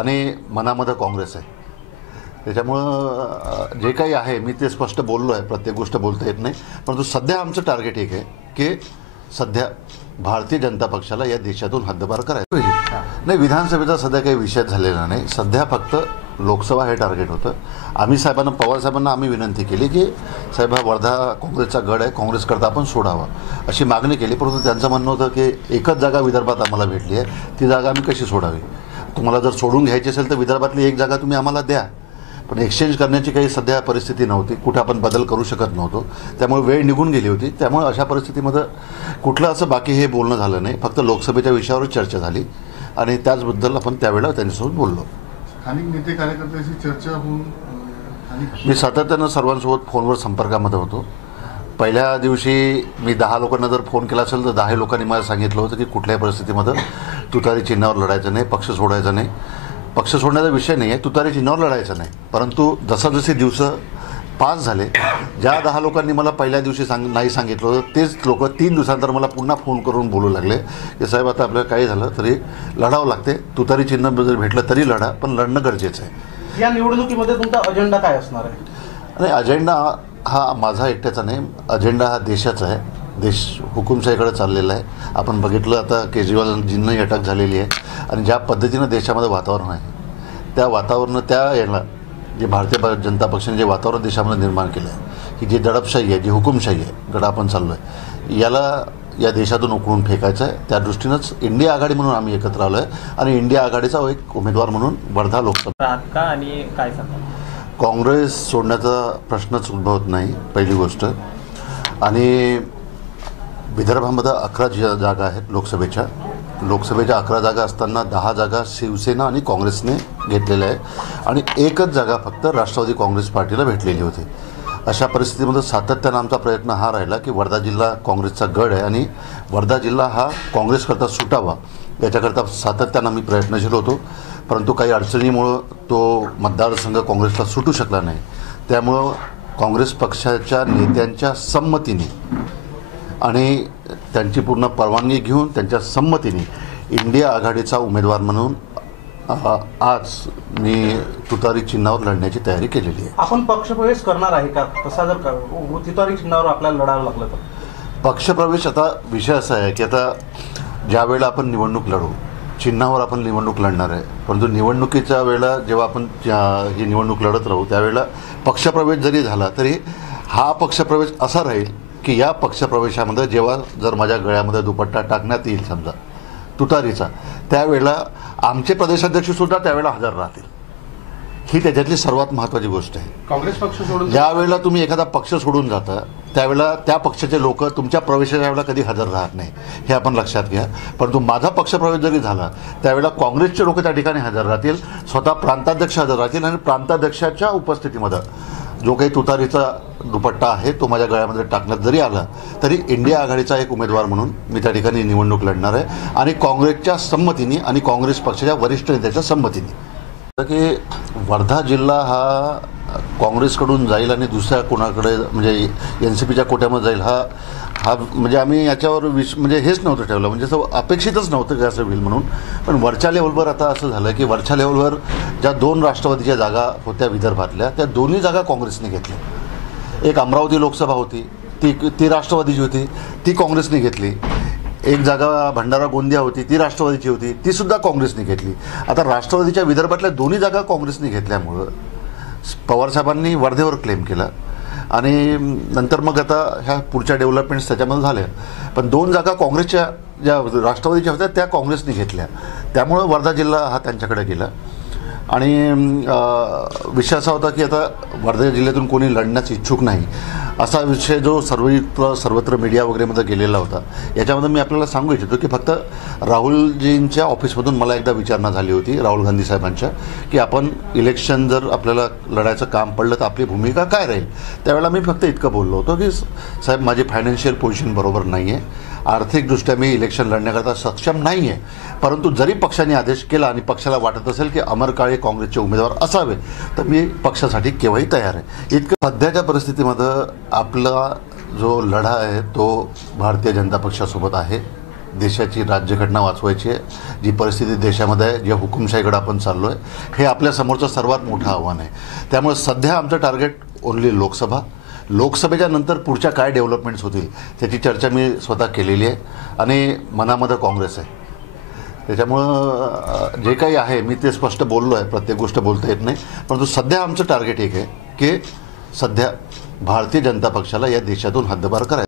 आणि मनामध्ये काँग्रेस आहे. त्याच्यामुळं जे काही आहे मी ते स्पष्ट बोललो आहे. प्रत्येक गोष्ट बोलता येत नाही, परंतु सध्या आमचं टार्गेट एक आहे की सध्या भारतीय जनता पक्षाला या देशातून हद्दपार करायचं नाही. विधानसभेचा सध्या काही विषय झालेला नाही. सध्या फक्त लोकसभा हे टार्गेट होतं. आम्ही साहेबांना, पवारसाहेबांना आम्ही विनंती केली की साहेब हा वर्धा काँग्रेसचा गड आहे, काँग्रेसकरता आपण सोडावा अशी मागणी केली. परंतु त्यांचं म्हणणं होतं की एकच जागा विदर्भात आम्हाला भेटली आहे, ती जागा आम्ही कशी सोडावी. तुम्हाला जर सोडून घ्यायची असेल तर विदर्भातली एक जागा तुम्ही आम्हाला द्या, पण एक्सचेंज करण्याची काही सध्या परिस्थिती नव्हती. कुठं आपण बदल करू शकत नव्हतो, त्यामुळे वेळ निघून गेली होती. त्यामुळे अशा परिस्थितीमध्ये कुठलं असं बाकी हे बोलणं झालं नाही. फक्त लोकसभेच्या विषयावर चर्चा झाली आणि त्याचबद्दल आपण त्यावेळेला त्यांच्यासोबत बोललो. स्थानिक नेते कार्यकर्त्यांशी चर्चा होऊन मी सातत्यानं सर्वांसोबत फोनवर संपर्कामध्ये होतो. पहिल्या दिवशी मी 10 लोकांना जर फोन केला असेल तर 10 लोकांनी मला सांगितलं होतं की कुठल्याही परिस्थितीमध्ये तुतारी चिन्हावर लढायचं नाही, पक्ष सोडायचा नाही. पक्ष सोडण्याचा विषय नाही आहे, तुतारी चिन्हावर लढायचं नाही. परंतु जसे दिवस पास झाले, ज्या 10 लोकांनी मला पहिल्या दिवशी नाही सांगितलं होतं तेच लोक 3 दिवसानंतर मला पुन्हा फोन करून बोलू लागले की साहेब आता आपल्याला काही झालं तरी लढावं लागते, तुतारी चिन्ह जर भेटलं तरी लढा, पण लढणं गरजेचं आहे. या निवडणुकीमध्ये तुमचा अजेंडा काय असणार आहे? नाही, अजेंडा हा माझा एकट्याचा नाही, अजेंडा हा देशाचा आहे. देश हुकुमशाहीकडे चाललेला आहे. आपण बघितलं आता केजरीवालजींनाही अटक झालेली आहे आणि ज्या पद्धतीनं देशामध्ये वातावरण आहे त्या वातावरण याला जे भारतीय जनता पक्षाने जे वातावरण देशामध्ये निर्माण केलं आहे, ही जी दडपशाही आहे, जी हुकुमशाही आहे, गडा आपण चाललो आहे, याला या देशातून उकळून फेकायचं आहे. त्या दृष्टीनंच इंडिया आघाडी म्हणून आम्ही एकत्र आलो आहे आणि इंडिया आघाडीचा एक उमेदवार म्हणून वर्धा लोकसभा का आणि काय सांगा. काँग्रेस सोडण्याचा प्रश्नच उद्भवत नाही पहिली गोष्ट. आणि विदर्भामध्ये 11 जागा आहेत लोकसभेच्या. 11 जागा असताना 10 जागा शिवसेना आणि काँग्रेसने घेतलेल्या आहे आणि एकच जागा फक्त राष्ट्रवादी काँग्रेस पार्टीला भेटलेली होती. अशा परिस्थितीमध्ये सातत्यानं आमचा प्रयत्न हा राहिला की वर्धा जिल्हा काँग्रेसचा गड आहे आणि वर्धा जिल्हा हा काँग्रेसकरता सुटावा याच्याकरता सातत्यानं आम्ही प्रयत्नशील होतो. परंतु काही अडचणीमुळं तो मतदारसंघ काँग्रेसला सुटू शकला नाही. त्यामुळं काँग्रेस पक्षाच्या नेत्यांच्या संमतीने आणि त्यांची पूर्ण परवानगी घेऊन त्यांच्या संमतीने इंडिया आघाडीचा उमेदवार म्हणून आज मी तुतारी चिन्हावर लढण्याची तयारी केलेली आहे. आपण पक्षप्रवेश करणार आहे का? तसा जर तुतारी चिन्हावर आपल्याला लढावं लागलं तर? पक्षप्रवेश आता विषय असा आहे की आता ज्यावेळेला आपण निवडणूक लढू, चिन्हावर आपण निवडणूक लढणार आहे. परंतु निवडणुकीच्या वेळेला जेव्हा आपण ही निवडणूक लढत राहू त्यावेळेला पक्षप्रवेश जरी झाला तरी हा पक्षप्रवेश असा राहील की या पक्षप्रवेशामध्ये जेव्हा जर माझ्या गळ्यामध्ये दुपट्टा टाकण्यात येईल समजा तुतारीचा, त्यावेळेला आमचे प्रदेशाध्यक्षसुद्धा त्यावेळेला हजर राहतील. ही त्याच्यातली सर्वात महत्त्वाची गोष्ट आहे. काँग्रेस पक्ष सोडून ज्या वेळेला तुम्ही एखादा पक्ष सोडून जाता त्यावेळेला त्या पक्षाचे लोक तुमच्या प्रवेशाच्या वेळेला कधी हजर राहत नाही, हे आपण लक्षात घ्या. परंतु माझा पक्षप्रवेश जरी झाला त्यावेळेला काँग्रेसचे लोक त्या ठिकाणी हजर राहतील, स्वतः प्रांताध्यक्ष हजर राहतील आणि प्रांताध्यक्षाच्या उपस्थितीमध्ये जो काही तुतारीचा दुपट्टा आहे तो माझ्या गळ्यामध्ये टाकण्यात जरी आला तरी इंडिया आघाडीचा एक उमेदवार म्हणून मी त्या ठिकाणी निवडणूक लढणार आहे आणि काँग्रेसच्या संमतीने आणि काँग्रेस पक्षाच्या वरिष्ठ नेत्याच्या संमतीने. की वर्धा जिल्हा हा काँग्रेसकडून जाईल आणि दुसऱ्या कोणाकडे म्हणजे NCPच्या कोट्यामध्ये जाईल हा म्हणजे आम्ही याच्यावर म्हणजे हेच नव्हतं ठेवलं, म्हणजे असं अपेक्षितच नव्हतं की असं होईल म्हणून. पण वरच्या लेवलवर आता असं झालं की वरच्या लेवलवर ज्या 2 राष्ट्रवादीच्या जागा होत्या विदर्भातल्या त्या दोन्ही जागा काँग्रेसने घेतल्या. एक अमरावती लोकसभा होती ती राष्ट्रवादीची होती, ती काँग्रेसने घेतली. एक जागा भंडारा गोंदिया होती ती राष्ट्रवादीची होती, ती सुद्धा काँग्रेसने घेतली. आता राष्ट्रवादीच्या विदर्भातल्या दोन्ही जागा काँग्रेसने घेतल्यामुळं पवारसाहेबांनी वर्धेवर क्लेम केला आणि नंतर मग आता ह्या पुढच्या डेव्हलपमेंट्स त्याच्यामध्ये झाल्या. पण 2 जागा काँग्रेसच्या ज्या राष्ट्रवादीच्या होत्या त्या काँग्रेसने घेतल्या, त्यामुळं वर्धा जिल्हा हा त्यांच्याकडे गेला. आणि विषय असा होता की आता वर्धा जिल्ह्यातून कोणी लढण्यास इच्छुक नाही असा विषय जो सर्वत्र मीडिया वगैरेमध्ये गेलेला होता. याच्यामध्ये मी आपल्याला सांगू इच्छितो की फक्त राहुलजींच्या ऑफिसमधून मला एकदा विचारणा झाली होती, राहुल गांधी साहेबांच्या, की आपण इलेक्शन जर आपल्याला लढायचं काम पडलं तर आपली भूमिका काय राहील. त्यावेळेला मी फक्त इतकं बोललो होतो की साहेब माझी फायनान्शियल पोझिशन बरोबर नाही आहे, आर्थिकदृष्ट्या मी इलेक्शन लढण्याकरता सक्षम नाही आहे. परंतु जरी पक्षाने आदेश केला आणि पक्षाला वाटत असेल की अमर काळे काँग्रेसचे उमेदवार असावे तर मी पक्षासाठी केव्हाही तयार आहे. इतकं सध्याच्या परिस्थितीमध्ये आपला जो लढा आहे तो भारतीय जनता पक्षासोबत आहे. देशाची राज्यघटना वाचवायची आहे. जी परिस्थिती देशामध्ये आहे, ज्या हुकुमशाहीकडे आपण चाललो आहे, हे आपल्यासमोरचं सर्वात मोठं आव्हान आहे. त्यामुळे सध्या आमचं टार्गेट ओन्ली लोकसभा. लोकसभेच्या नंतर पुढच्या काय डेव्हलपमेंट्स होतील त्याची चर्चा मी स्वतः केलेली आहे आणि मनामध्ये काँग्रेस आहे. त्याच्यामुळं जे काही आहे मी ते स्पष्ट बोललो आहे. प्रत्येक गोष्ट बोलता येत नाही, परंतु सध्या आमचं टार्गेट एक आहे की सध्या भारतीय जनता पक्षाला या देशातून हद्दपार करायचं.